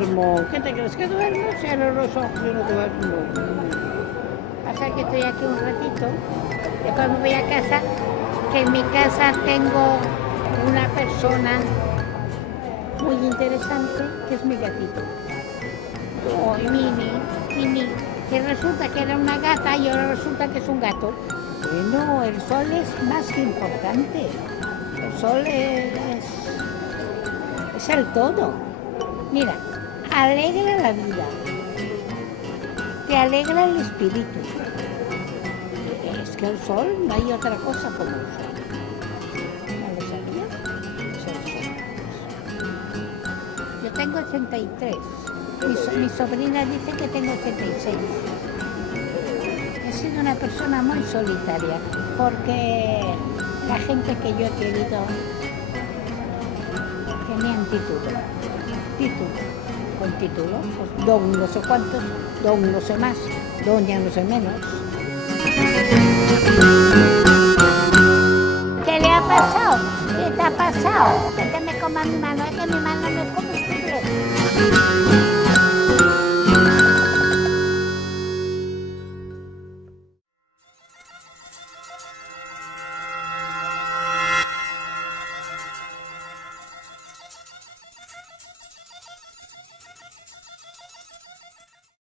duermo. ¿Qué te crees que duermo? Cierro los ojos y no duermo. Pasa que estoy aquí un ratito, después me voy a casa, que en mi casa tengo una persona muy interesante, que es mi gatito. Oh, Mini, que resulta que era una gata y ahora resulta que es un gato. Bueno, el sol es más que importante. El sol es el todo. Mira, alegra la vida, te alegra el espíritu. Es que el sol, no hay otra cosa como el sol. ¿No lo sabía? Es el sol. Yo tengo 83. Mi sobrina dice que tengo 86. He sido una persona muy solitaria porque la gente que yo he querido tenían título. Con título, pues don no sé cuántos, don no sé más, doña no sé menos. ¿Qué le ha pasado? ¿Qué te ha pasado? Que te me coma mi mano, es que mi mano no es como